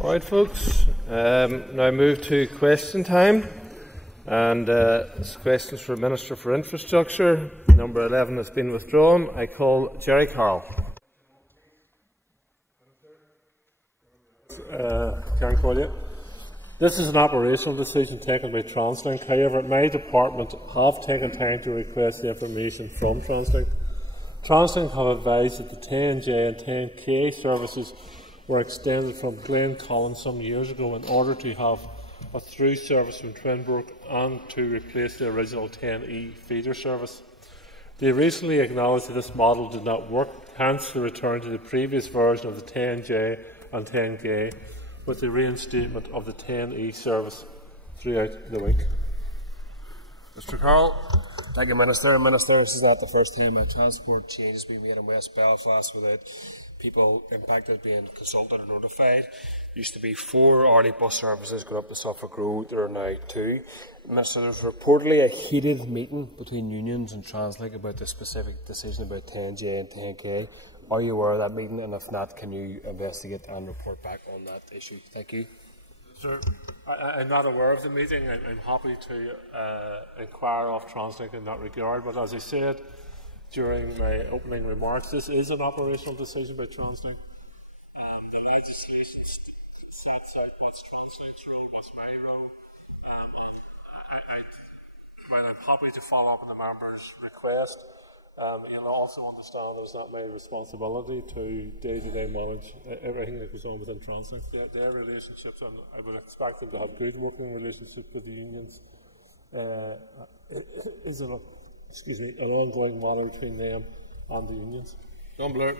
Alright folks, now move to question time, and it's questions for Minister for Infrastructure. Number 11 has been withdrawn. I call Jerry Carroll. Karen Collier. This is an operational decision taken by TransLink. However, my department have taken time to request the information from TransLink. TransLink have advised that the 10J and 10K services were extended from Glencolin some years ago in order to have a through service from Twinbrook and to replace the original 10E feeder service. They recently acknowledged that this model did not work, hence the return to the previous version of the 10J and 10K with the reinstatement of the 10E service throughout the week. Mr. Carroll. Thank you, Minister. Minister, this is not the first time a transport change has been made in West Belfast without people impacted being consulted or notified. Used to be 4 hourly bus services going up to Suffolk Road. There are now 2. Minister, there's reportedly a heated meeting between unions and TransLink about the specific decision about 10J and 10K. Are you aware of that meeting? And if not, can you investigate and report back on that issue? Thank you. Sir, I'm not aware of the meeting. I'm happy to inquire of TransLink in that regard. But as I said during my opening remarks, this is an operational decision by TransLink. The legislation sets out what's TransLink's role, what's my role. While I'm happy to follow up with the member's request, you'll also understand it's not my responsibility to day-to-day manage everything that goes on within TransLink. Their relationships, and I would expect them to have good working relationships with the unions, is an ongoing matter between them and the unions. John Blair.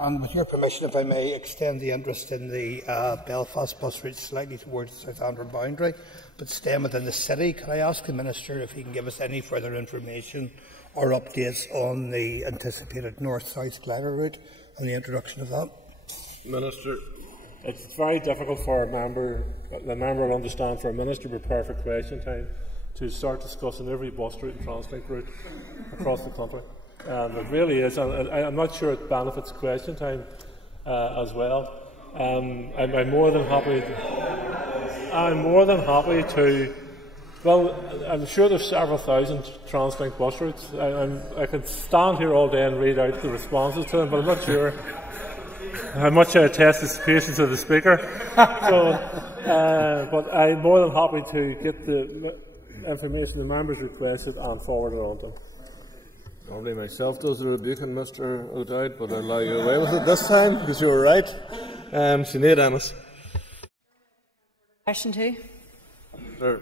And with your permission, if I may extend the interest in the Belfast bus route slightly towards the Southampton boundary, but staying within the city, can I ask the Minister if he can give us any further information or updates on the anticipated north-south glider route and the introduction of that? Minister. It's very difficult for the member will understand, for a Minister to prepare for question time to start discussing every bus route and TransLink route across the country. It really is, and I'm not sure it benefits question time as well. I'm more than happy to. Well, I'm sure there's several thousand TransLink bus routes. I could stand here all day and read out the responses to them, but I'm not sure how much I test the patience of the speaker. But I'm more than happy to get the information the members requested and forward it on to them. Normally myself does the rebuking, Mr. O'Dowd, but I'll allow you away with it this time because you were right. Sinead Ennis. Question 2. Sir.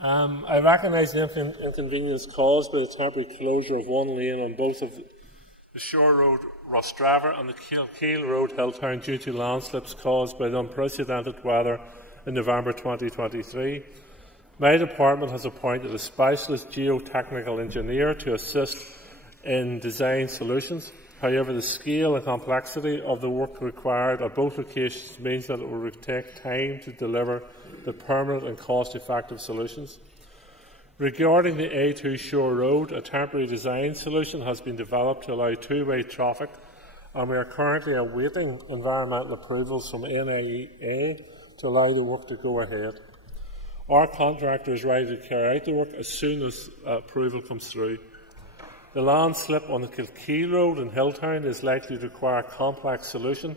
I recognise the inconvenience caused by the temporary closure of one lane on both of the Shore Road Rostraver and the Kilkeel Road Hilltown due to landslips caused by the unprecedented weather in November 2023. My department has appointed a specialist geotechnical engineer to assist in design solutions. However, the scale and complexity of the work required at both locations means that it will take time to deliver the permanent and cost-effective solutions. Regarding the A2 Shore Road, a temporary design solution has been developed to allow two-way traffic, and we are currently awaiting environmental approvals from NIA to allow the work to go ahead. Our contractor is ready to carry out the work as soon as approval comes through. The landslip on the Kilkeel Road in Hilltown is likely to require a complex solution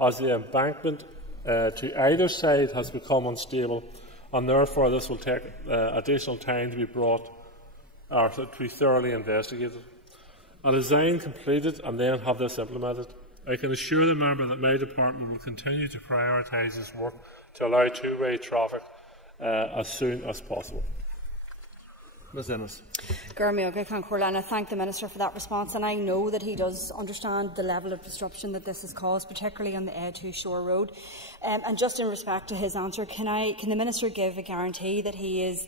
as the embankment to either side has become unstable, and therefore this will take additional time to be thoroughly investigated. A design completed and then have this implemented. I can assure the member that my department will continue to prioritise this work to allow two-way traffic as soon as possible. Ms Ennis. I thank the Minister for that response, and I know that he does understand the level of disruption that this has caused, particularly on the A2 Shore Road. And just in respect to his answer, can the Minister give a guarantee that he is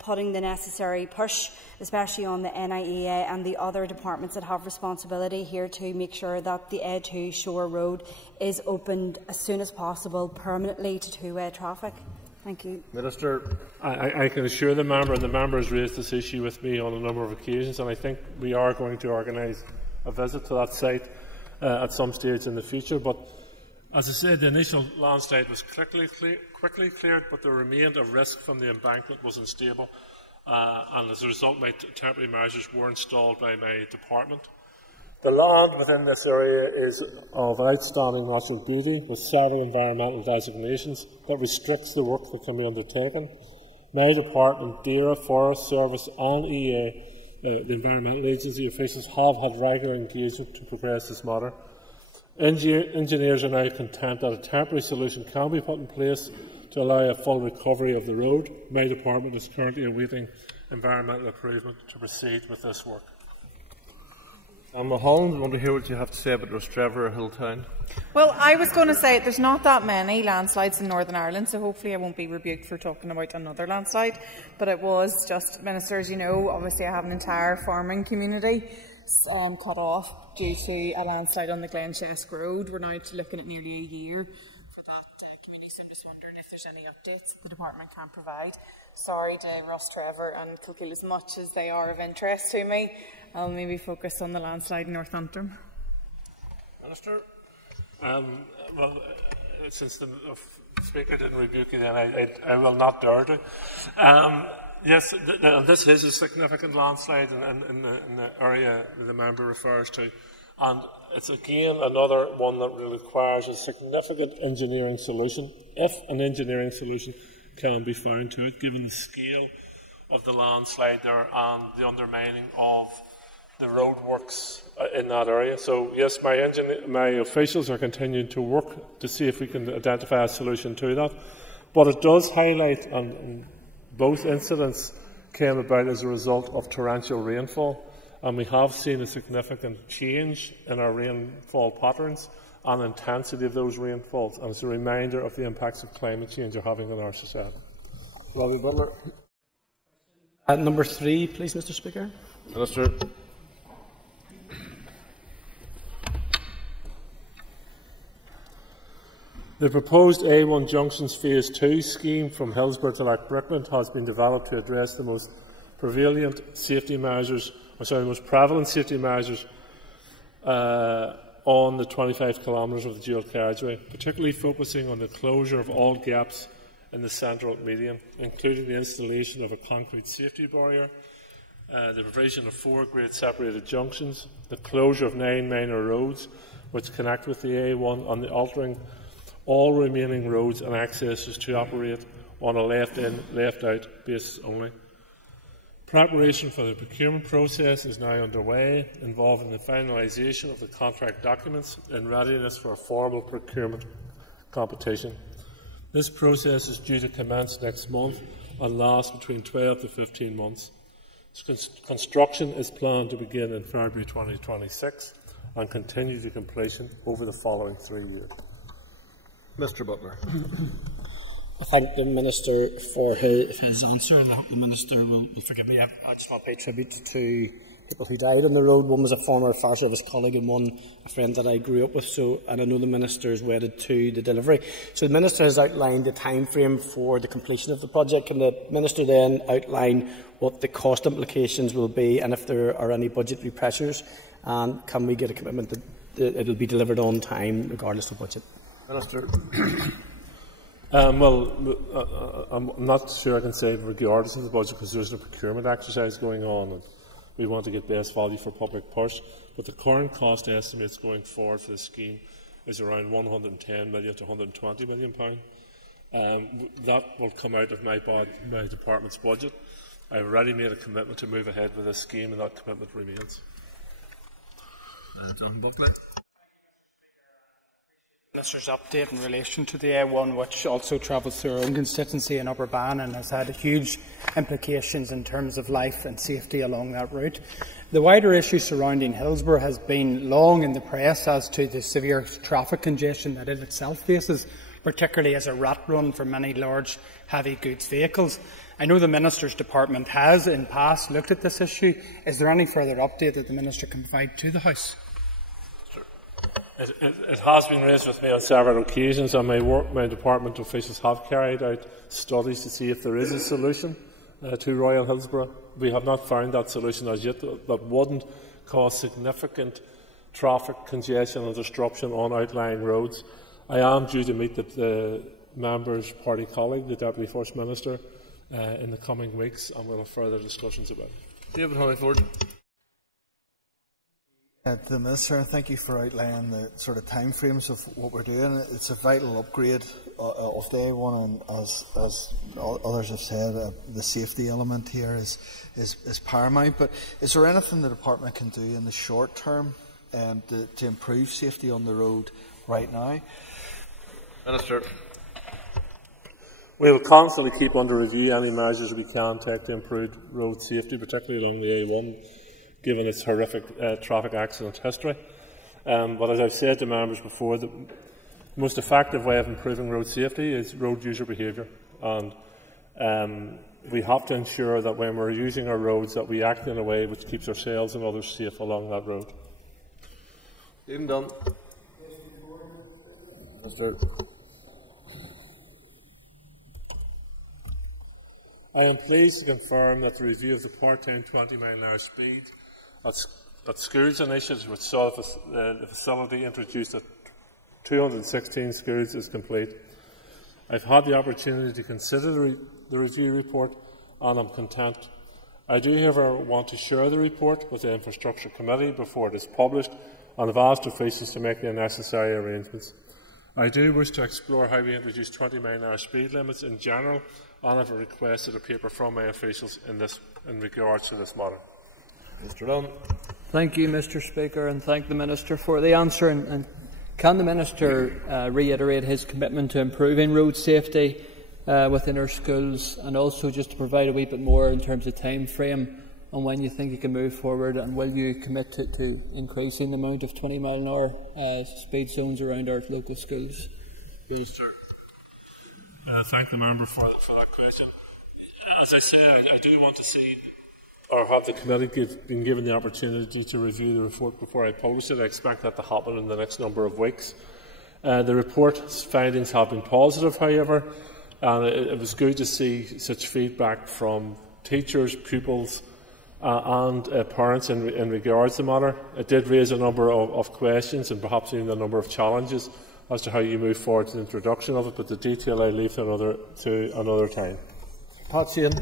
putting the necessary push, especially on the NIEA and the other departments that have responsibility here, to make sure that the A2 Shore Road is opened as soon as possible permanently to two-way traffic? Thank you. Minister. I can assure the member, and the member has raised this issue with me on a number of occasions, and I think we are going to organise a visit to that site at some stage in the future. But as I said, the initial landslide was quickly cleared, but there remained a risk from the embankment was unstable, and as a result, temporary measures were installed by my department. The land within this area is of outstanding natural beauty, with several environmental designations that restricts the work that can be undertaken. My department, DERA, Forest Service and EA, the Environmental Agency officials, have had regular engagement to progress this matter. Engineers are now content that a temporary solution can be put in place to allow a full recovery of the road. My department is currently awaiting environmental approval to proceed with this work. Mulholland, I want to hear what you have to say about Rostrevor or Hilltown. Well, I was going to say there's not that many landslides in Northern Ireland, so hopefully I won't be rebuked for talking about another landslide. But it was just, Minister, as you know, obviously I have an entire farming community cut off due to a landslide on the Glenchesque Road. We're now looking at nearly a year for that community, so I'm just wondering if there's any updates the department can provide. Sorry to Rostrevor and Kilkeel, as much as they are of interest to me. I'll maybe focus on the landslide in North Antrim. Minister? Well, since the Speaker didn't rebuke you then, I will not dare to. Yes, this is a significant landslide in the area the member refers to. And it's again another one that requires a significant engineering solution, if an engineering solution can be found to it, given the scale of the landslide there and the undermining of the roadworks in that area. So yes, my officials are continuing to work to see if we can identify a solution to that. But it does highlight, and both incidents came about as a result of torrential rainfall, and we have seen a significant change in our rainfall patterns and intensity of those rainfalls, and it's a reminder of the impacts of climate change are having on our society. Robbie Butler. Number 3, please, Mr. Speaker. Minister. The proposed A1 Junctions Phase 2 scheme from Hillsborough to Lochbrickland has been developed to address the most prevalent safety measures on the 25 kilometres of the dual carriageway, particularly focusing on the closure of all gaps in the central median, including the installation of a concrete safety barrier, the provision of 4 grade separated junctions, the closure of 9 minor roads which connect with the A1, and the altering all remaining roads and accesses to operate on a left-in, left-out basis only. Preparation for the procurement process is now underway, involving the finalisation of the contract documents in readiness for a formal procurement competition. This process is due to commence next month and last between 12 to 15 months. Construction is planned to begin in February 2026 and continue to completion over the following 3 years. Mr. Butler. I thank the Minister for his answer, and I hope the Minister will forgive me. I just want to pay tribute to people who died on the road. One was a former Fire Service colleague and one a friend that I grew up with, and I know the Minister is wedded to the delivery. So the Minister has outlined the time frame for the completion of the project. Can the Minister then outline what the cost implications will be and if there are any budgetary pressures? And can we get a commitment that it will be delivered on time regardless of budget? Minister. I'm not sure I can say regardless of the budget, because there's a procurement exercise going on and we want to get best value for public purse. But the current cost estimates going forward for the scheme is around £110 million to £120 million. That will come out of my department's budget. I've already made a commitment to move ahead with this scheme, and that commitment remains. John Buckley. Minister's update in relation to the A1, which also travels through our own constituency in Upper Bann and has had huge implications in terms of life and safety along that route. The wider issue surrounding Hillsborough has been long in the press as to the severe traffic congestion that it itself faces, particularly as a rat run for many large heavy goods vehicles. I know the Minister's department has in past looked at this issue. Is there any further update that the Minister can provide to the House? It has been raised with me on several occasions, and my department officials have carried out studies to see if there is a solution to Royal Hillsborough. We have not found that solution as yet that wouldn't cause significant traffic congestion and disruption on outlying roads. I am due to meet the member's party colleague, the Deputy First Minister, in the coming weeks, and we'll have further discussions about it. David Honeyford. To the Minister, thank you for outlining the sort of timeframes of what we're doing. It's a vital upgrade of day one, and as others have said, the safety element here is paramount. But is there anything the department can do in the short term to improve safety on the road right now? Minister. We will constantly keep under review any measures we can take to improve road safety, particularly along the A1, given its horrific traffic accident history. But as I've said to members before, the most effective way of improving road safety is road user behaviour. And we have to ensure that when we're using our roads that we act in a way which keeps ourselves and others safe along that road. Stephen Dunn. I am pleased to confirm that the review of the part-time 20-mile-an-hour speed at schools initiative, which saw the facility introduced at 216 schools, is complete. I've had the opportunity to consider the review report, and I'm content. I do, however, want to share the report with the Infrastructure Committee before it is published, and have asked officials to make the necessary arrangements. I do wish to explore how we introduce 20-mile-an-hour speed limits in general, and I've requested a paper from my officials in regards to this matter. Mr. Dunn. Thank you, Mr. Speaker, and thank the Minister for the answer. And can the Minister reiterate his commitment to improving road safety within our schools, and also just to provide a wee bit more in terms of time frame on when you think you can move forward, and will you commit to increasing the amount of 20-mile-an-hour speed zones around our local schools? Minister. Thank the member for that question. As I say, I do want to see, or have the committee been given the opportunity to review the report before I publish it. I expect that to happen in the next number of weeks. The report's findings have been positive, however, and it was good to see such feedback from teachers, pupils and parents in regards to the matter. It did raise a number of questions and perhaps even a number of challenges as to how you move forward to the introduction of it, but the detail I leave to another time. Pat Sheehan.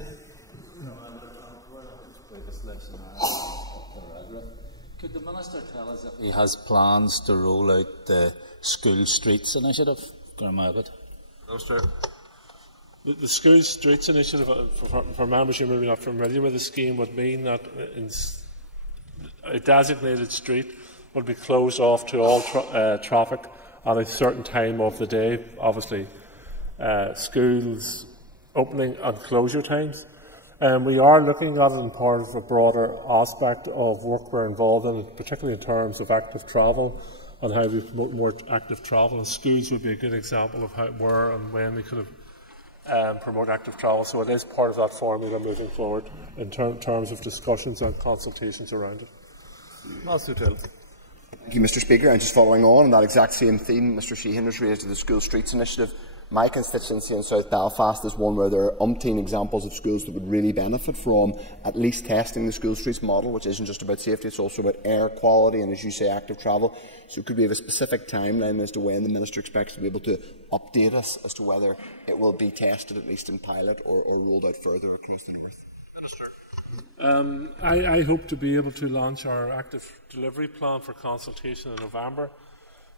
Could the Minister tell us if he has plans to roll out the School Streets Initiative? Minister. The School Streets Initiative, for members who are maybe not familiar with the scheme, would mean that a designated street would be closed off to all traffic at a certain time of the day, obviously schools opening and closure times. We are looking at it in part of a broader aspect of work we're involved in, particularly in terms of active travel and how we promote more active travel. And schools would be a good example of how, where and when we could promote active travel. So it is part of that formula moving forward in terms of discussions and consultations around it. Master Till. Thank you, Mr. Speaker. And just following on that exact same theme Mr. Sheehan has raised to the School Streets Initiative, my constituency in South Belfast is one where there are umpteen examples of schools that would really benefit from at least testing the school streets model, which isn't just about safety, it's also about air quality and, as you say, active travel. So could we have a specific timeline as to when the Minister expects to be able to update us as to whether it will be tested at least in pilot or rolled out further across the north? I hope to be able to launch our active delivery plan for consultation in November.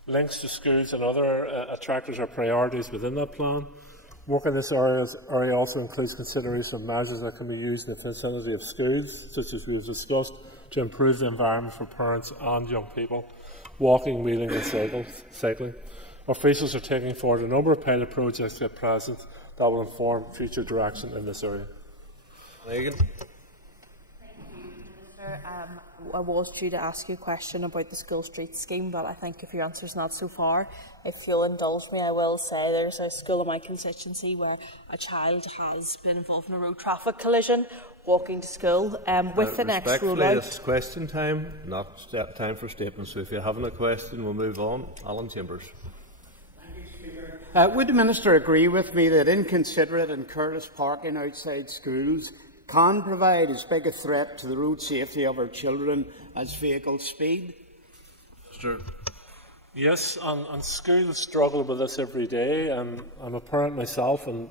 Links to schools and other attractors are priorities within that plan. Work in this area also includes consideration of measures that can be used in the vicinity of schools, such as we have discussed, to improve the environment for parents and young people, walking, wheeling and cycling. Officials are taking forward a number of pilot projects at present that will inform future direction in this area. I was due to ask you a question about the school street scheme, but I think if your answer is not so far, if you'll indulge me, I will say there's a school in my constituency where a child has been involved in a road traffic collision walking to school. With the next rollout, it's question time, not time for statements. So if you haven't a question, we'll move on. Alan Chambers. Would the Minister agree with me that inconsiderate and careless parking outside schools can provide as big a threat to the road safety of our children as vehicle speed? Sure. Yes, and schools struggle with this every day. I'm a parent myself, and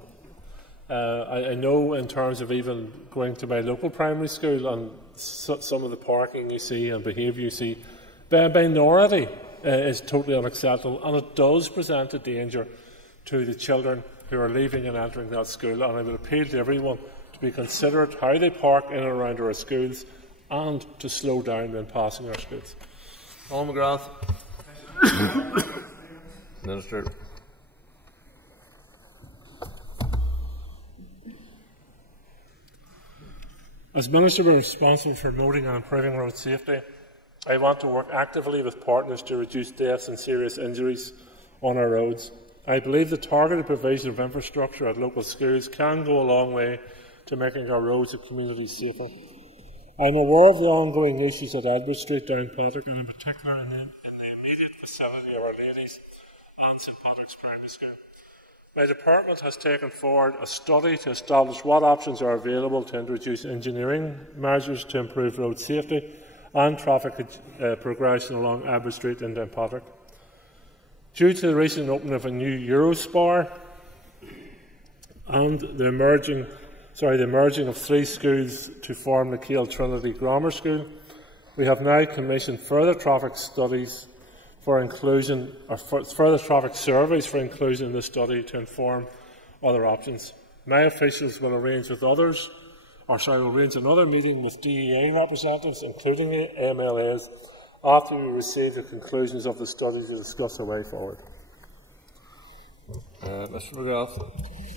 I know in terms of even going to my local primary school and some of the parking you see and behaviour you see, the minority is totally unacceptable, and it does present a danger to the children who are leaving and entering that school. And I would appeal to everyone to be considerate how they park in and around our schools and to slow down when passing our schools. Paul McGrath. Minister. As Minister responsible for promoting and improving road safety, I want to work actively with partners to reduce deaths and serious injuries on our roads. I believe the targeted provision of infrastructure at local schools can go a long way to making our roads and communities safer. I'm aware of the ongoing issues at Albert Street, Downpatrick, and in particular in the immediate vicinity of Our Lady's and St Patrick's Primary School. My department has taken forward a study to establish what options are available to introduce engineering measures to improve road safety and traffic progression along Albert Street in Downpatrick. Due to the recent opening of a new Eurospar and the merging of 3 schools to form the Keele Trinity Grammar School, we have now commissioned further traffic studies for inclusion, or further traffic surveys for inclusion in this study to inform other options. My officials will arrange another meeting with DEA representatives, including the MLAs, after we receive the conclusions of the study to discuss our way forward. Mr. McGrath.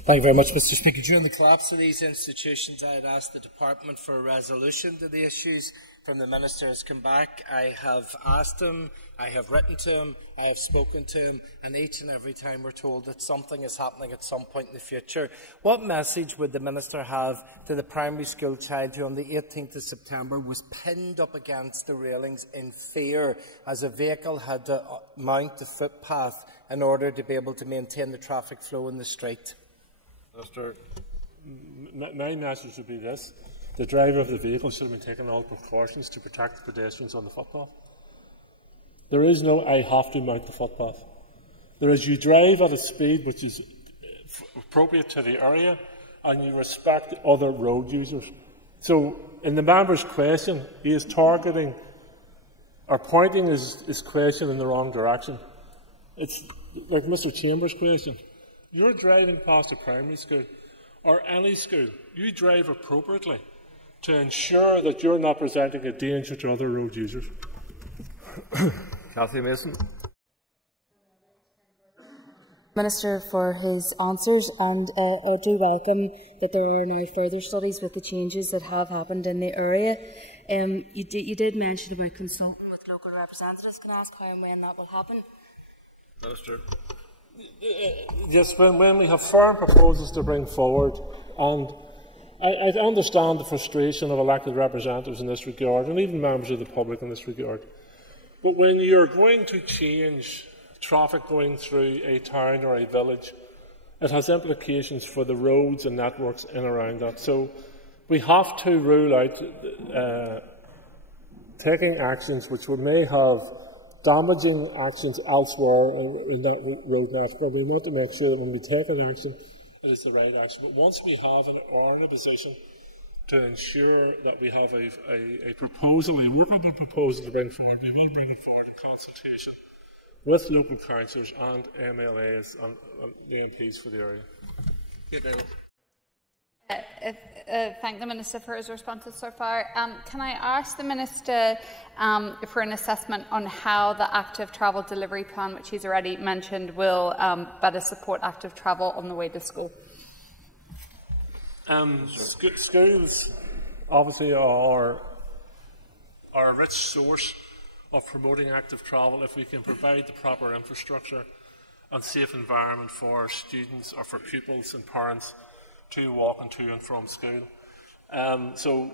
Thank you very much, Mr. Speaker. During the collapse of these institutions, I had asked the Department for a resolution to the issues. From the Minister has come back. I have asked him, I have written to him, I have spoken to him, and each and every time we're told that something is happening at some point in the future. What message would the Minister have to the primary school child who on the 18th of September was pinned up against the railings in fear as a vehicle had to mount the footpath in order to be able to maintain the traffic flow in the street? Minister, my message would be this. The driver of the vehicle should have been taking all precautions to protect the pedestrians on the footpath. There is no I have to mount the footpath. There is you drive at a speed which is appropriate to the area and you respect the other road users. So in the member's question, he is targeting or pointing his question in the wrong direction. It's like Mr. Chambers' question. You're driving past a primary school or any school. You drive appropriately to ensure that you're not presenting a danger to other road users. Cathy Mason. Minister for his answers, and I do welcome that there are now further studies with the changes that have happened in the area. You did mention about consulting with local representatives. Can I ask how and when that will happen? Minister. Yes, when we have firm proposals to bring forward, and I understand the frustration of elected representatives in this regard, and even members of the public in this regard. But when you're going to change traffic going through a town or a village, it has implications for the roads and networks in and around that. So we have to rule out taking actions which may have damaging actions elsewhere in that road network. We want to make sure that when we take an action, it is the right action. But once we are in a position to ensure that we have a proposal, a workable proposal to bring forward, we will bring it forward in consultation with local councillors and MLAs and the MPs for the area. Thank the Minister for his responses so far. Can I ask the Minister for an assessment on how the active travel delivery plan, which he's already mentioned, will better support active travel on the way to school? Schools obviously are a rich source of promoting active travel if we can provide the proper infrastructure and safe environment for students or for pupils and parents to walk to and from school. So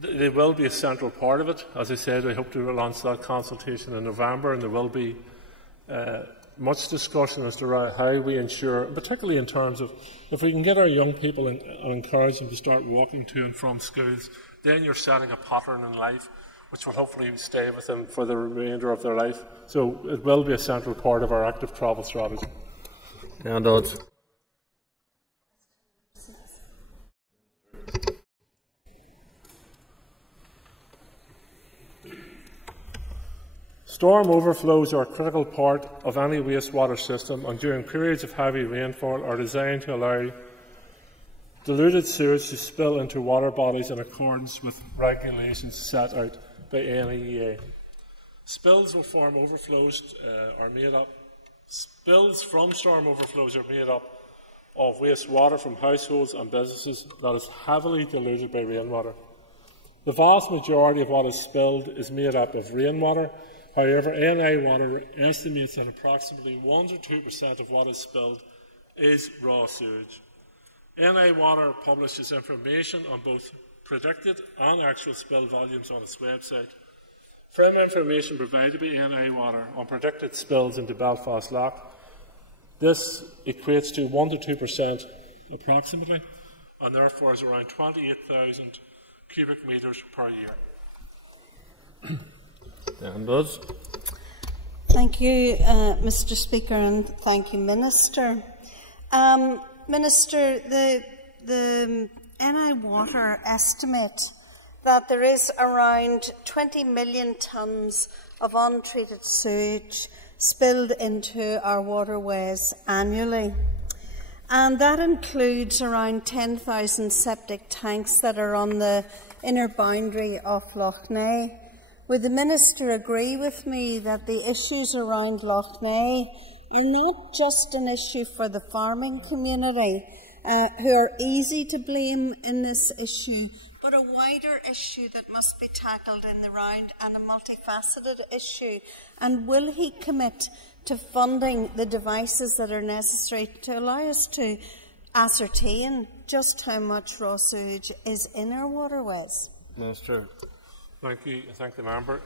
they will be a central part of it. As I said, I hope to launch that consultation in November, and there will be much discussion as to how we ensure, particularly in terms of if we can get our young people and encourage them to start walking to and from schools, then you're setting a pattern in life which will hopefully stay with them for the remainder of their life. So it will be a central part of our active travel strategy. Dan Dodds. Storm overflows are a critical part of any wastewater system, and during periods of heavy rainfall are designed to allow diluted sewage to spill into water bodies in accordance with regulations set out by NEA. Spills from storm overflows are made up of wastewater from households and businesses that is heavily diluted by rainwater. The vast majority of what is spilled is made up of rainwater. However, NI Water estimates that approximately 1 to 2% of what is spilled is raw sewage. NI Water publishes information on both predicted and actual spill volumes on its website. From information provided by NI Water on predicted spills into Belfast Lough, this equates to 1 to 2% approximately, and therefore is around 28,000 cubic metres per year. Dan Buzz. Thank you, Mr. Speaker, and thank you, Minister. Minister, the NI Water estimate that there is around 20 million tonnes of untreated sewage spilled into our waterways annually. And that includes around 10,000 septic tanks that are on the inner boundary of Lough Neagh. Would the Minister agree with me that the issues around Lough Neagh are not just an issue for the farming community, who are easy to blame in this issue, but a wider issue that must be tackled in the round and a multifaceted issue? And will he commit to funding the devices that are necessary to allow us to ascertain just how much raw sewage is in our waterways? Minister. Thank you. Thank the member.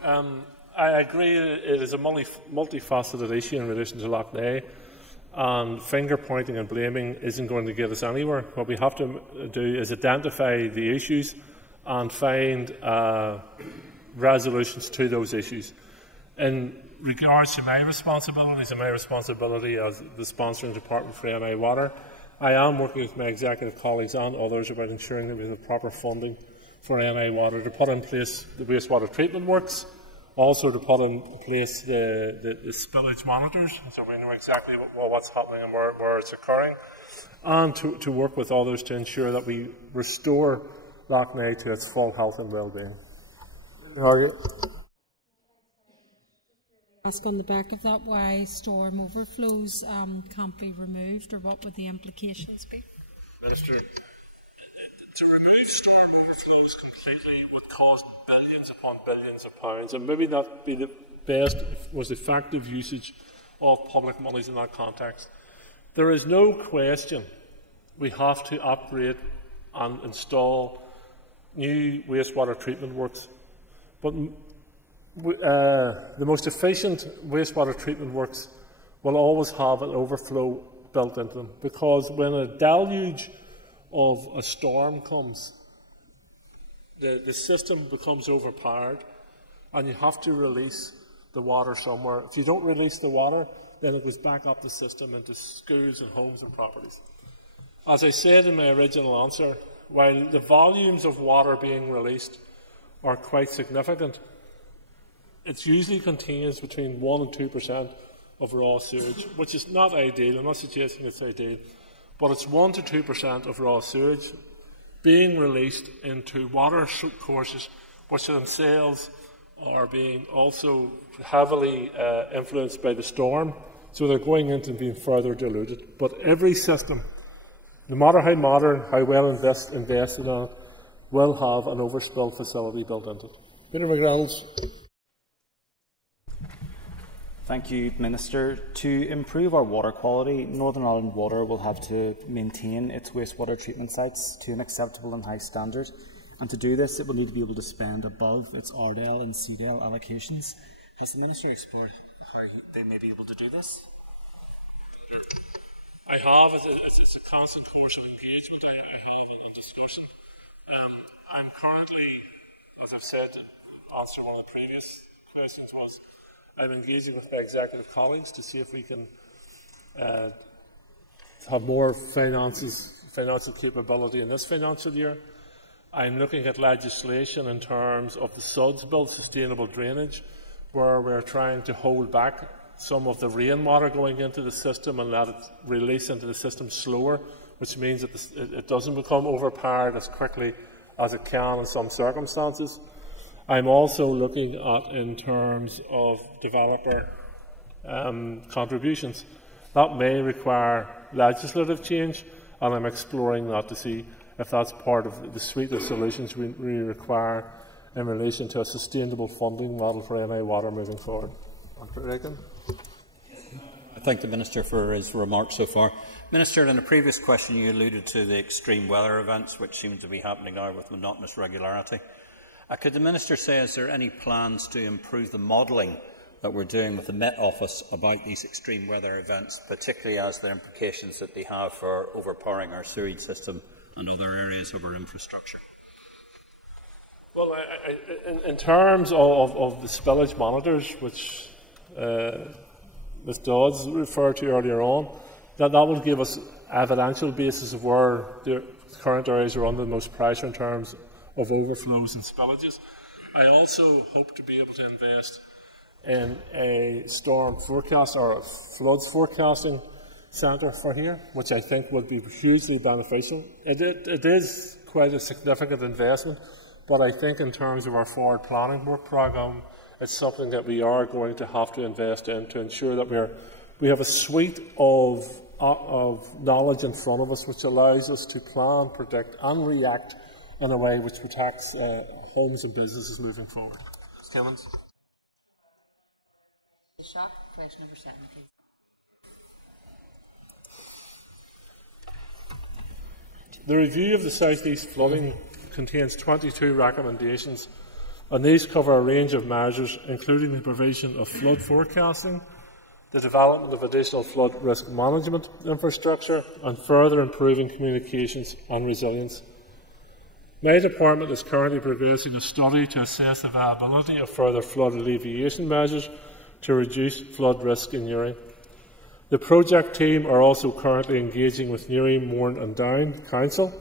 I agree it is a multifaceted issue in relation to Lough Neagh, and finger pointing and blaming isn't going to get us anywhere. What we have to do is identify the issues and find resolutions to those issues. In regards to my responsibilities and my responsibility as the sponsoring department for NI Water, I am working with my executive colleagues and others about ensuring that we have proper funding for NI Water to put in place the wastewater treatment works, also to put in place the spillage monitors, so we know exactly what's happening and where it's occurring, and to work with others to ensure that we restore Lough Neagh to its full health and well-being. Ask on the back of that why storm overflows can't be removed, or what would the implications be? Minister, to remove storm overflows completely would cost billions upon billions of pounds, and maybe not be the best, was effective usage of public monies in that context. There is no question we have to upgrade and install new wastewater treatment works, but the most efficient wastewater treatment works will always have an overflow built into them, because when a deluge of a storm comes, the system becomes overpowered and you have to release the water somewhere. If you don't release the water, then it goes back up the system into schools and homes and properties. As I said in my original answer, while the volumes of water being released are quite significant, it usually contains between 1 and 2% of raw sewage, which is not ideal. I'm not suggesting it's ideal, but it's 1 to 2% of raw sewage being released into water courses, which themselves are being also heavily influenced by the storm, so they're going into being further diluted. But every system, no matter how modern, how well invested in it, will have an overspill facility built into it. Peter McReynolds. Thank you, Minister. To improve our water quality, Northern Ireland Water will have to maintain its wastewater treatment sites to an acceptable and high standard. And to do this, it will need to be able to spend above its RDL and CDL allocations. Has the Minister explored how they may be able to do this? I have. It's a constant course of engagement I have in discussion. I'm currently, as I've said, answer one of the previous questions was, I'm engaging with my executive colleagues to see if we can have more financial capability in this financial year. I'm looking at legislation in terms of the SUDS bill, sustainable drainage, where we're trying to hold back some of the rainwater going into the system and let it release into the system slower, which means that it doesn't become overpowered as quickly as it can in some circumstances. I'm also looking at in terms of developer contributions. That may require legislative change, and I'm exploring that to see if that's part of the suite of solutions we require in relation to a sustainable funding model for NI Water moving forward. Dr. Reagan. I thank the Minister for his remarks so far. Minister, in a previous question you alluded to the extreme weather events which seem to be happening now with monotonous regularity. Could the Minister say, is there any plans to improve the modelling that we're doing with the Met Office about these extreme weather events, particularly as the implications that they have for overpowering our sewage system and other areas of our infrastructure? Well, in terms of the spillage monitors, which Ms Dodds referred to earlier on, that will give us evidential basis of where the current areas are under the most pressure in terms of overflows and spillages. I also hope to be able to invest in a storm forecast or a floods forecasting centre for here, which I think would be hugely beneficial. It is quite a significant investment, but I think in terms of our forward planning work programme, it's something that we are going to have to invest in to ensure that we have a suite of knowledge in front of us which allows us to plan, predict and react in a way which protects homes and businesses moving forward. Timmins. Question number 7, please. The review of the South East flooding contains 22 recommendations, and these cover a range of measures, including the provision of flood forecasting, the development of additional flood risk management infrastructure, and further improving communications and resilience. My department is currently progressing a study to assess the viability of further flood alleviation measures to reduce flood risk in Newry. The project team are also currently engaging with Newry, Mourne and Down Council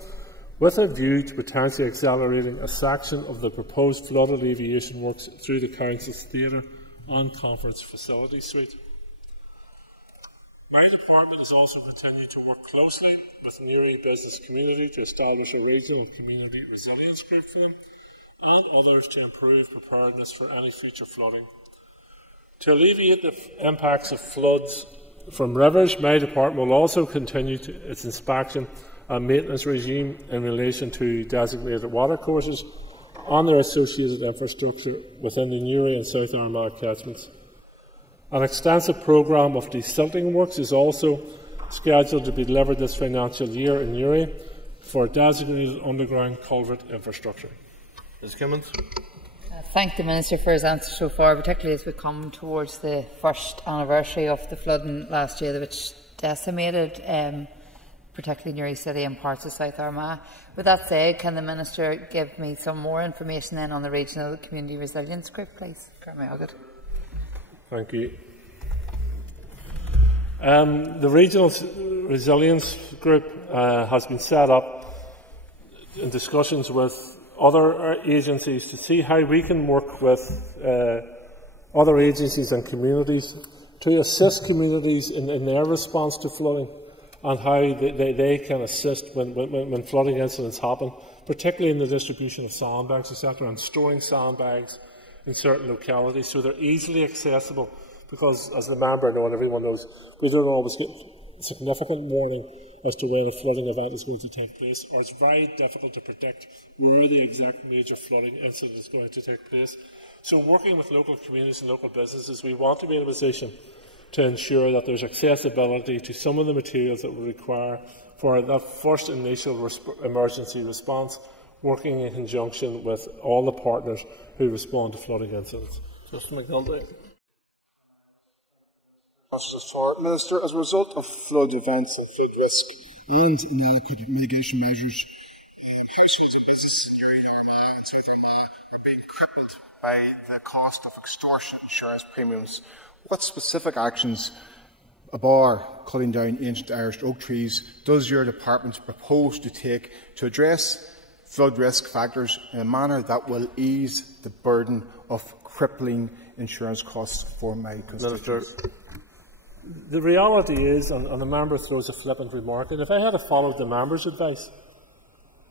with a view to potentially accelerating a section of the proposed flood alleviation works through the Council's theatre and conference facility suite. My department has also continued to work closely with the Newry business community to establish a regional community resilience group for them and others to improve preparedness for any future flooding. To alleviate the impacts of floods from rivers, my department will also continue its inspection and maintenance regime in relation to designated watercourses and their associated infrastructure within the Newry and South Armagh catchments. An extensive programme of desilting works is also scheduled to be delivered this financial year in Newry for designated underground culvert infrastructure. Ms. Kimmins. Thank the Minister for his answer so far, particularly as we come towards the first anniversary of the flooding last year, which decimated particularly Newry City and parts of South Armagh. With that said, can the Minister give me some more information then on the Regional Community Resilience Group, please? Thank you. The Regional Resilience Group has been set up in discussions with other agencies to see how we can work with other agencies and communities to assist communities in their response to flooding and how they can assist when flooding incidents happen, particularly in the distribution of sandbags, etc., and storing sandbags in certain localities so they're easily accessible, because as the member knows and everyone knows, we don't always get significant warning as to where the flooding event is going to take place, or it's very difficult to predict where the exact major flooding incident is going to take place. So working with local communities and local businesses, we want to be in a position to ensure that there's accessibility to some of the materials that we require for that first initial emergency response, working in conjunction with all the partners who respond to flooding incidents. Mr. McNulty. Minister, as a result of flood events of food risk and inadequate mitigation measures, households and businesses in your area now and Southern are being crippled by the cost of extortion insurance premiums. What specific actions, bar cutting down ancient Irish oak trees, does your department propose to take to address flood risk factors in a manner that will ease the burden of crippling insurance costs for my constituents? The reality is, and the member throws a flippant remark, and if I had followed the member's advice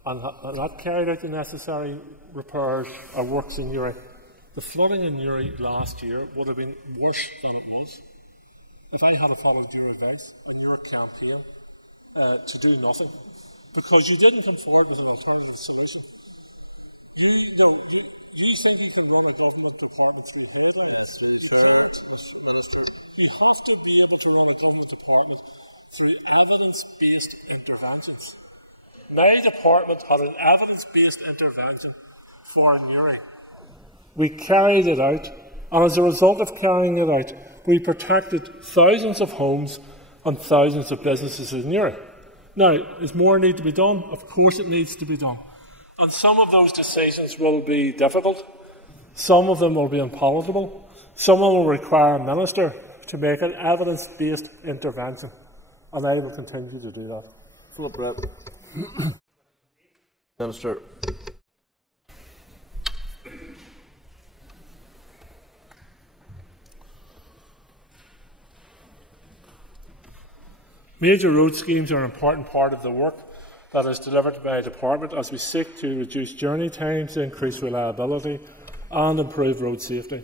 and not carried out the necessary repairs or works in Uri, the flooding in Uri last year would have been worse than it was. If I had followed your advice or your campaign to do nothing, because you didn't come forward with an alternative solution. You think you can run a government department through headlines, through Minister. You have to be able to run a government department through evidence-based interventions. My department had an evidence-based intervention for Uri. We carried it out, and as a result of carrying it out, we protected thousands of homes and thousands of businesses in Uri. Now, does more need to be done? Of course it needs to be done. And some of those decisions will be difficult. Some of them will be unpalatable. Some of them will require a minister to make an evidence-based intervention. And I will continue to do that. Philip Brett. Minister. Major road schemes are an important part of the work that is delivered by a department as we seek to reduce journey times, increase reliability and improve road safety.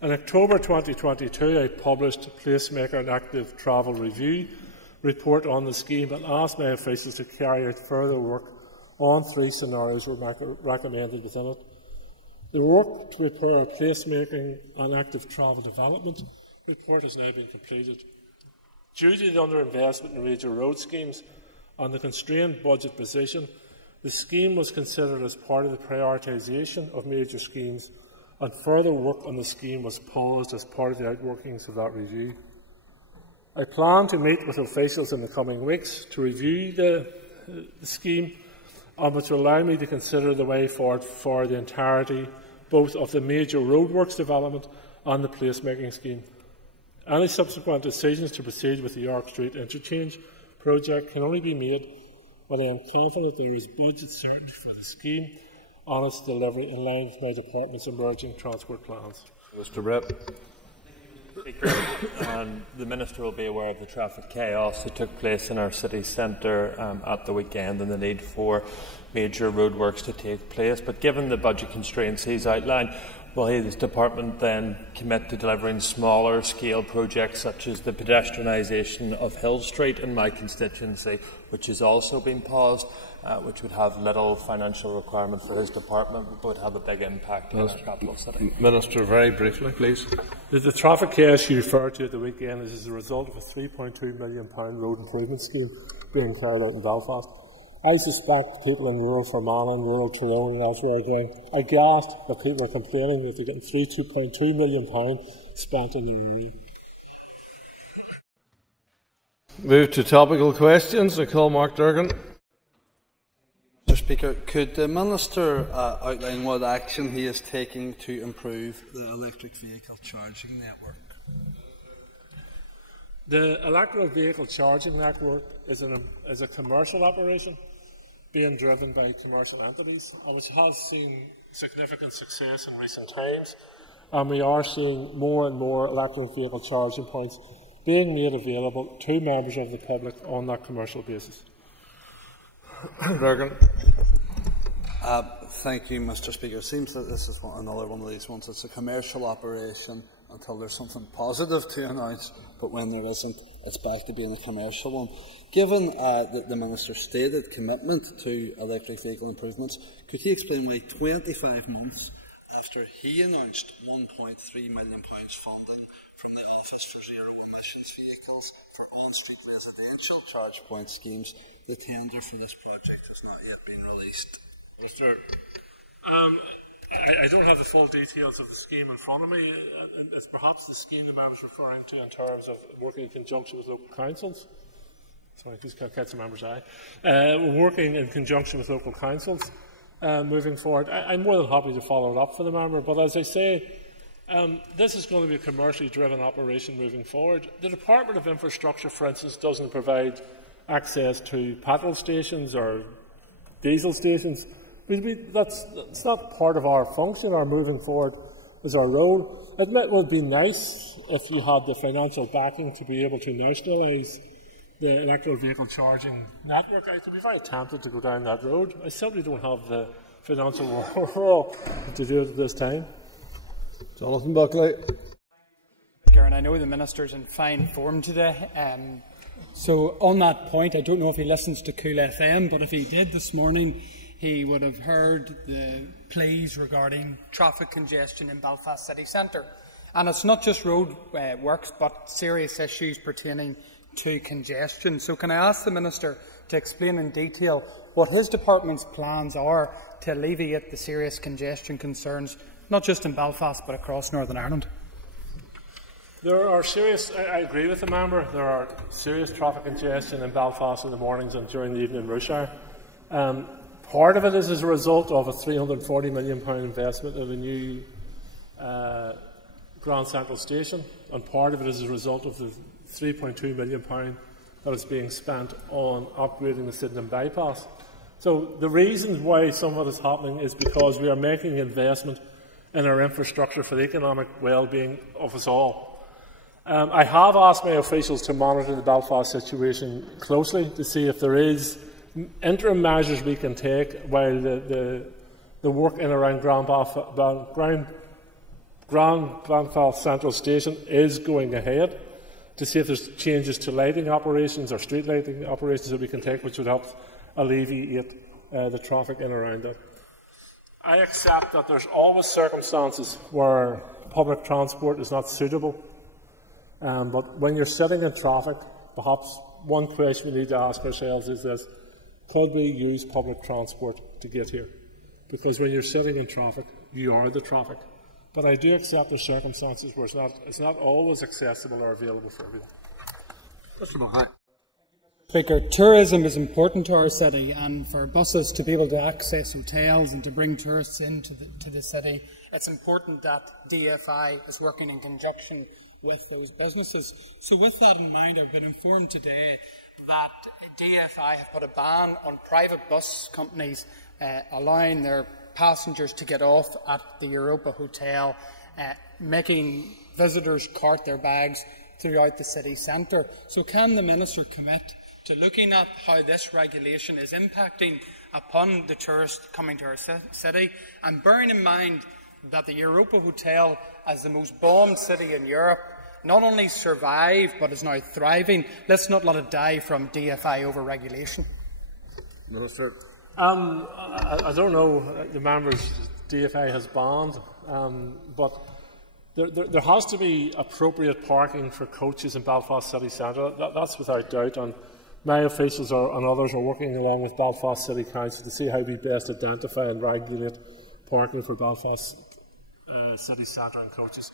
In October 2022, I published a Placemaker and Active Travel Review report on the scheme and asked my officials to carry out further work on 3 scenarios recommended within it. The work to prepare a placemaking and active travel development report has now been completed. Due to the underinvestment in major road schemes and the constrained budget position, the scheme was considered as part of the prioritisation of major schemes, and further work on the scheme was paused as part of the outworkings of that review. I plan to meet with officials in the coming weeks to review the scheme, and which will allow me to consider the way forward for the entirety both of the major roadworks development and the placemaking scheme. Any subsequent decisions to proceed with the York Street Interchange project can only be made when I am confident there is budget certainty for the scheme and its delivery in line with my department's emerging transport plans. Mr. Brett. And the Minister will be aware of the traffic chaos that took place in our city centre at the weekend and the need for major roadworks to take place. But given the budget constraints he's outlined, will his department then commit to delivering smaller scale projects such as the pedestrianisation of Hill Street in my constituency, which has also been paused, which would have little financial requirement for his department but would have a big impact on our capital city? Minister, very briefly, please. The traffic chaos you referred to at the weekend is as a result of a £3.2 million road improvement scheme being carried out in Belfast. I suspect people in rural Fermanagh, rural Tyrone and elsewhere are aghast that people are complaining that they're getting £2.2 million spent on the rural. Move to topical questions. I call Mark Durgan. Mr. Speaker, could the Minister outline what action he is taking to improve the electric vehicle charging network? The electric vehicle charging network is a commercial operation being driven by commercial entities, and which has seen significant success in recent times. And we are seeing more and more electric vehicle charging points being made available to members of the public on that commercial basis. Durgan. Thank you, Mr. Speaker. It seems that this is another one of these ones. It's a commercial operation until there's something positive to announce, but when there isn't, it's back to being a commercial one. Given that the Minister's stated commitment to electric vehicle improvements, could he explain why 25 months after he announced £1.3 million funding from the Office for Zero Emissions Vehicles for on-street residential charge point schemes. The tender for this project has not yet been released. Sir, I don't have the full details of the scheme in front of me. It's perhaps the scheme the member is referring to in terms of working in conjunction with local councils. Sorry, just can't catch the member's eye. Working in conjunction with local councils moving forward. I'm more than happy to follow it up for the member, but as I say, this is going to be a commercially driven operation moving forward. The Department of Infrastructure, for instance, doesn't provide access to petrol stations or diesel stations. That's not part of our function or moving forward as our role. It would be nice if you had the financial backing to be able to nationalise the electric vehicle charging network. I could be very tempted to go down that road. I simply don't have the financial wherewithal to do it at this time. Jonathan Buckley. And I know the Minister's in fine form today. So on that point, I don't know if he listens to Cool FM, but if he did this morning, he would have heard the pleas regarding traffic congestion in Belfast city centre. And it's not just road works, but serious issues pertaining to congestion. So can I ask the Minister to explain in detail what his department's plans are to alleviate the serious congestion concerns, not just in Belfast, but across Northern Ireland? There are serious, I agree with the member, there are serious traffic congestion in Belfast in the mornings and during the evening rush hour. Part of it is as a result of a £340 million investment in a new Grand Central Station, and part of it is a result of the £3.2 million that is being spent on upgrading the Sydenham bypass. So the reason why some of it is happening is because we are making investment in our infrastructure for the economic well-being of us all. I have asked my officials to monitor the Belfast situation closely to see if there is interim measures we can take while the work in and around Grand Belfast Central Station is going ahead, to see if there's changes to lighting operations or street lighting operations that we can take which would help alleviate the traffic in and around it. I accept that there's always circumstances where public transport is not suitable, but when you're sitting in traffic, perhaps one question we need to ask ourselves is this: could we use public transport to get here? Because when you're sitting in traffic, you are the traffic. But I do accept there's circumstances where it's not always accessible or available for everyone. Speaker, tourism is important to our city, and for buses to be able to access hotels and to bring tourists into the city, it's important that DFI is working in conjunction with those businesses. So with that in mind, I've been informed today that DFI have put a ban on private bus companies allowing their passengers to get off at the Europa Hotel, making visitors cart their bags throughout the city centre. So can the Minister commit to looking at how this regulation is impacting upon the tourists coming to our city, and bearing in mind that the Europa Hotel, as the most bombed city in Europe, not only survived but is now thriving? Let's not let it die from DFI over-regulation. Minister. I don't know the members DFI has banned, but there has to be appropriate parking for coaches in Belfast city centre. That's without doubt, and my officials and others are working along with Belfast City Council to see how we best identify and regulate parking for Belfast city centre and coaches.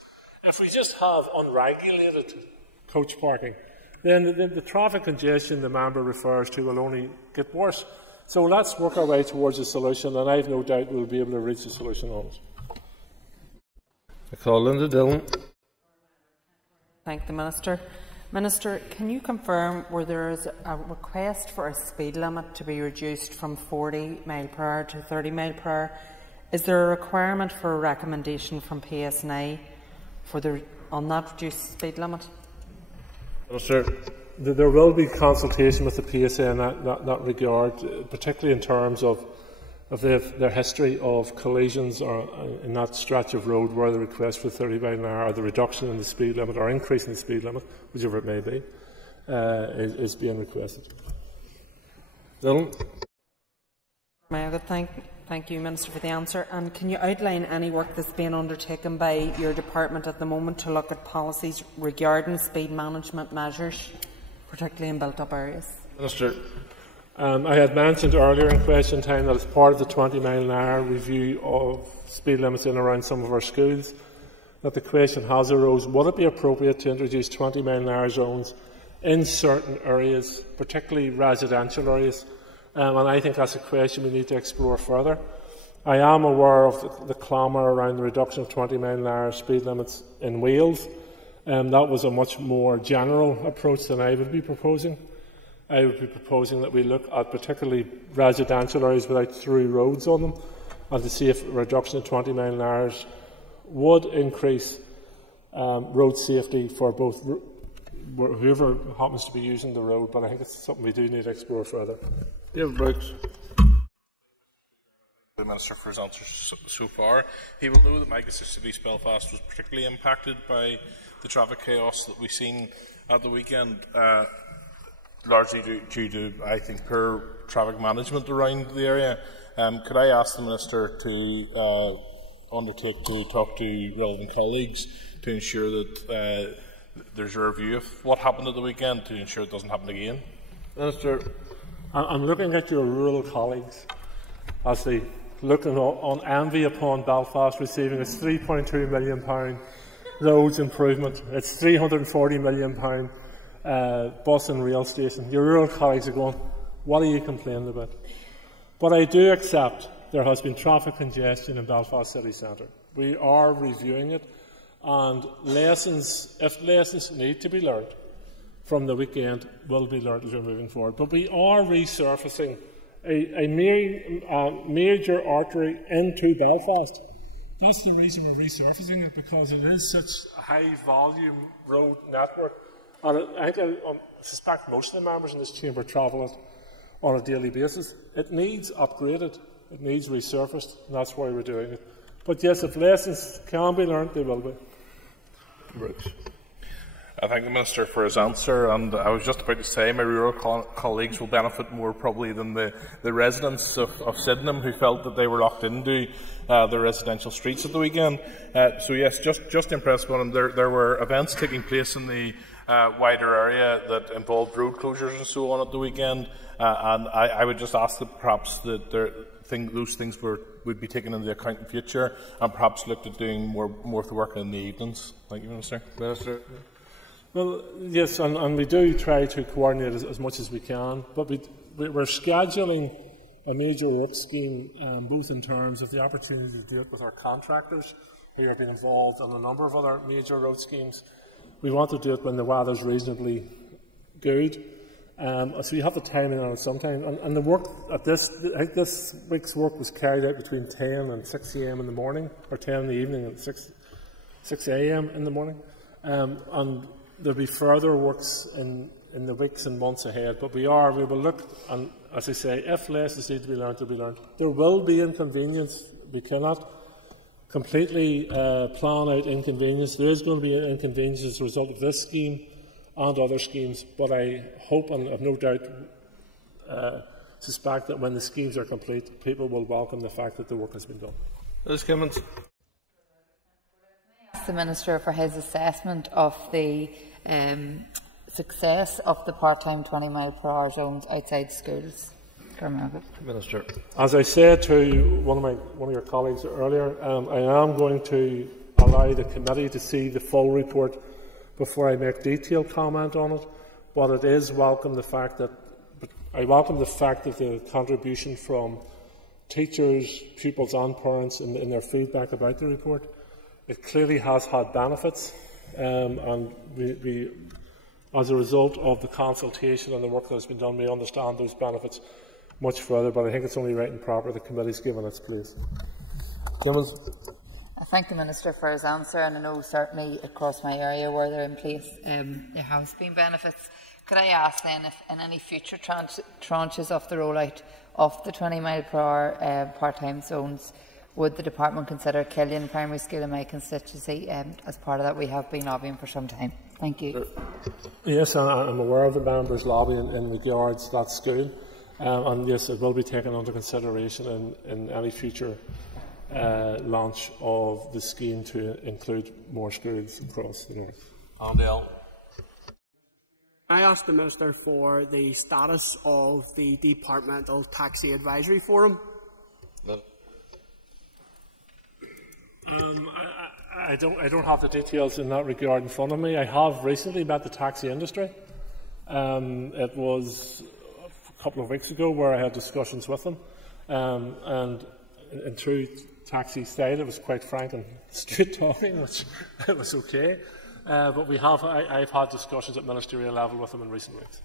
If we just have unregulated coach parking, then the traffic congestion the member refers to will only get worse. So let's work our way towards a solution, and I have no doubt we'll be able to reach a solution on it. I call Linda Dillon. Thank the Minister. Minister, can you confirm where there is a request for a speed limit to be reduced from 40 mph to 30 mph? Is there a requirement for a recommendation from PSNI on that reduced speed limit? Minister, there will be consultation with the PSA in that regard, particularly in terms of their history of collisions or in that stretch of road where the request for 30 mph or the reduction in the speed limit or increase in the speed limit, whichever it may be, is being requested. Dylan? May I thank Thank you, Minister, for the answer. And can you outline any work that's being undertaken by your department at the moment to look at policies regarding speed management measures, particularly in built-up areas? Minister, I had mentioned earlier in question time that as part of the 20-mile-an-hour review of speed limits in and around some of our schools, that the question has arose, would it be appropriate to introduce 20-mile-an-hour zones in certain areas, particularly residential areas? And I think that's a question we need to explore further. I am aware of the clamour around the reduction of 20-mile-an-hour speed limits in Wales. That was a much more general approach than I would be proposing. I would be proposing that we look at particularly residential areas without through roads on them, and to see if a reduction of 20-mile-an-hour would increase road safety for both whoever happens to be using the road. But I think it's something we do need to explore further. David Brooks. The Minister for his answers so far. He will know that my constituency, East Belfast, was particularly impacted by the traffic chaos that we've seen at the weekend, largely due to, I think, poor traffic management around the area. Could I ask the Minister to undertake to talk to relevant colleagues to ensure that there's a review of what happened at the weekend to ensure it doesn't happen again? Minister, I'm looking at your rural colleagues as they look on envy upon Belfast receiving its £3.2 million roads improvement, its £340 million bus and rail station. Your rural colleagues are going, what are you complaining about? But I do accept there has been traffic congestion in Belfast city centre. We are reviewing it, and if lessons need to be learned from the weekend, will be learned as we're moving forward. But we are resurfacing a major artery into Belfast. That's the reason we're resurfacing it, because it is such a high-volume road network. And I suspect most of the members in this chamber travel it on a daily basis. It needs upgraded, it needs resurfaced, and that's why we're doing it. But yes, if lessons can be learned, they will be. Bruce. I thank the Minister for his answer, and I was just about to say my rural colleagues will benefit more probably than the residents of Sydenham, who felt that they were locked into the residential streets at the weekend. So yes, just to impress upon them, there were events taking place in the wider area that involved road closures and so on at the weekend, and I would just ask that perhaps that those things would be taken into account in future, and perhaps looked at doing more of the work in the evenings. Thank you, Minister. Well, yes, and we do try to coordinate as much as we can, but we're scheduling a major work scheme, both in terms of the opportunity to do it with our contractors, who have been involved in a number of other major road schemes. We want to do it when the weather's reasonably good, so we have the timing on it sometime. And the work at this week's work was carried out between 10 and 6 a.m. in the morning, or 10 in the evening and 6 a.m. in the morning. And there'll be further works in the weeks and months ahead, but we will look, and as I say, if lessons need to be learned, they'll be learned. There will be inconvenience. We cannot completely plan out inconvenience. There is going to be an inconvenience as a result of this scheme and other schemes, but I hope and have no doubt suspect that when the schemes are complete, people will welcome the fact that the work has been done. Ms. Kimmins. The Minister for his assessment of the success of the part-time 20-mile-per-hour zones outside schools. Minister, as I said to one of your colleagues earlier, I am going to allow the committee to see the full report before I make detailed comment on it. But it is I welcome the fact that the contribution from teachers, pupils, and parents in their feedback about the report. It clearly has had benefits, and we, as a result of the consultation and the work that has been done, we understand those benefits much further, but I think it's only right and proper the committee's given its place. I thank the Minister for his answer, and I know certainly across my area where they're in place there has been benefits. Could I ask then if in any future tranches of the rollout of the 20-mile-per-hour part-time zones, would the department consider Killian Primary School in my constituency as part of that? We have been lobbying for some time. Thank you. Yes, I'm aware of the members' lobbying in regards to that school. And yes, it will be taken under consideration in any future launch of the scheme to include more schools across the north. I asked the Minister for the status of the Departmental Taxi Advisory Forum. I don't have the details in that regard in front of me. I have recently met the taxi industry. It was a couple of weeks ago where I had discussions with them, and in true taxi style, it was quite frank and straight talking, which it was okay. But I've had discussions at ministerial level with them in recent weeks.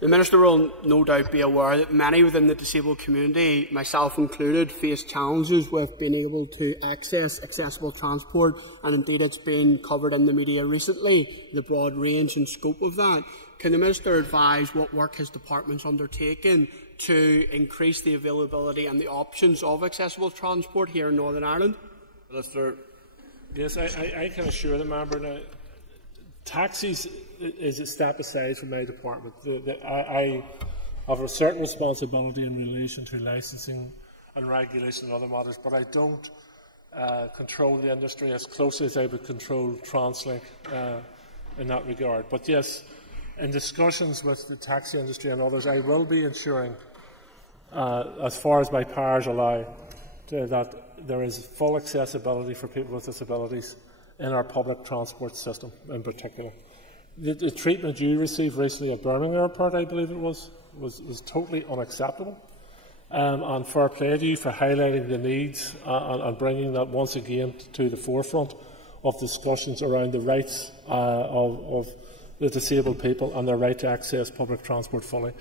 The Minister will no doubt be aware that many within the disabled community, myself included, face challenges with being able to access accessible transport, and indeed it's been covered in the media recently, the broad range and scope of that. Can the Minister advise what work his department's undertaken to increase the availability and the options of accessible transport here in Northern Ireland? Minister. Yes, I can assure the member now. Taxis is a step aside from my department. I have a certain responsibility in relation to licensing and regulation and other matters, but I don't control the industry as closely as I would control Translink in that regard. But yes, in discussions with the taxi industry and others, I will be ensuring, as far as my powers allow, that there is full accessibility for people with disabilities in our public transport system in particular. The treatment you received recently at Birmingham Airport, I believe it was totally unacceptable. And fair play to you for highlighting the needs and bringing that once again to the forefront of discussions around the rights of the disabled people and their right to access public transport fully.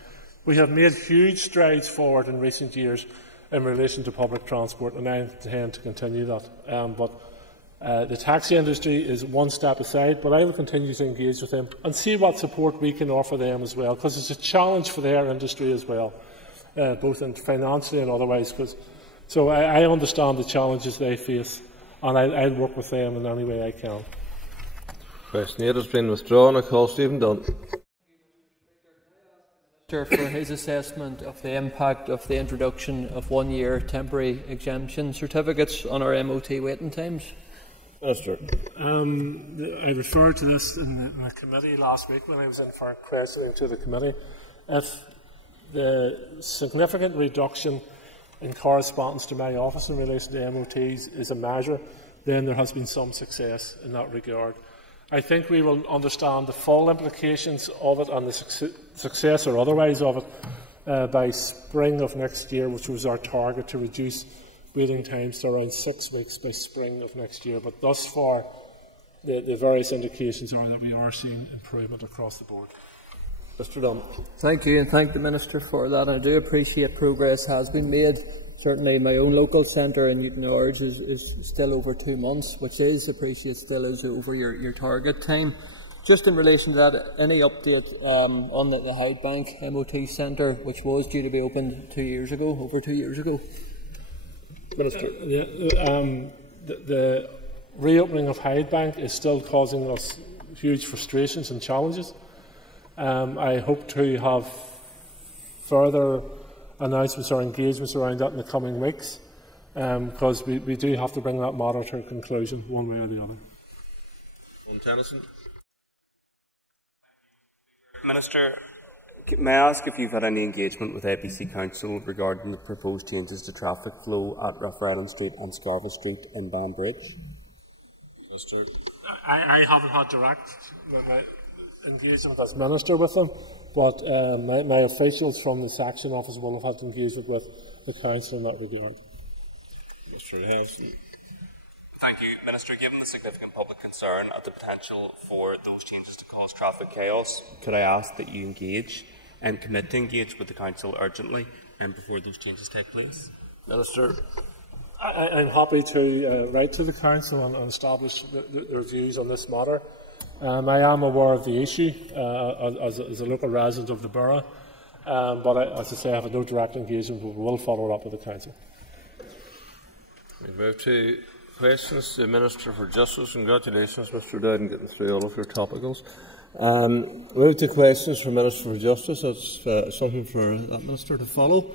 We have made huge strides forward in recent years in relation to public transport, and I intend to continue that. But the taxi industry is one step aside, but I will continue to engage with them and see what support we can offer them as well, because it's a challenge for their industry as well, both financially and otherwise. So I understand the challenges they face, and I'll work with them in any way I can. Question 8 has been withdrawn. I call Stephen Dunn. For his assessment of the impact of the introduction of one-year temporary exemption certificates on our MOT waiting times. Minister. I referred to this in the committee last week when I was in for questioning to the committee. If the significant reduction in correspondence to my office in relation to MOTs is a measure, then there has been some success in that regard. I think we will understand the full implications of it and the success or otherwise of it by spring of next year, which was our target, to reduce waiting times to around 6 weeks by spring of next year. But thus far, the various indications are that we are seeing improvement across the board. Mr. Dunn. Thank you, and thank the Minister for that. I do appreciate progress has been made. Certainly my own local centre in Newton Ards is still over 2 months, which is, appreciate, still is over your target time. Just in relation to that, any update on the Hyde Bank MOT Centre, which was due to be opened over 2 years ago? Minister, the reopening of Hyde Bank is still causing us huge frustrations and challenges. I hope to have further announcements or engagements around that in the coming weeks, because we do have to bring that matter to a conclusion one way or the other. Tennyson. Minister, may I ask if you've had any engagement with APC Council regarding the proposed changes to traffic flow at Rathfarnham Street and Scarva Street in Banbridge? Minister. I haven't had direct engagement as Minister with them, but my officials from the section office will have had engagement with the Council in that regard. Mr. Harrison. Thank you, Minister. Given the significant public concern at the potential for those changes to cause traffic chaos, could I ask that you engage and commit to engage with the Council urgently and before those changes take place? Minister. I'm happy to write to the Council and establish their views on this matter. I am aware of the issue as a local resident of the borough, but as I say, I have no direct engagement, but we will follow it up with the Council. We move to questions to the Minister for Justice. Congratulations, Mr. Dowden, getting through all of your topicals. Move to questions for Minister for Justice. That's something for that Minister to follow.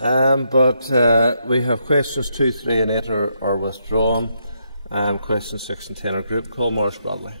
But we have questions 2, 3 and 8 are withdrawn. Questions 6 and 10 are grouped. Call Morris Bradley.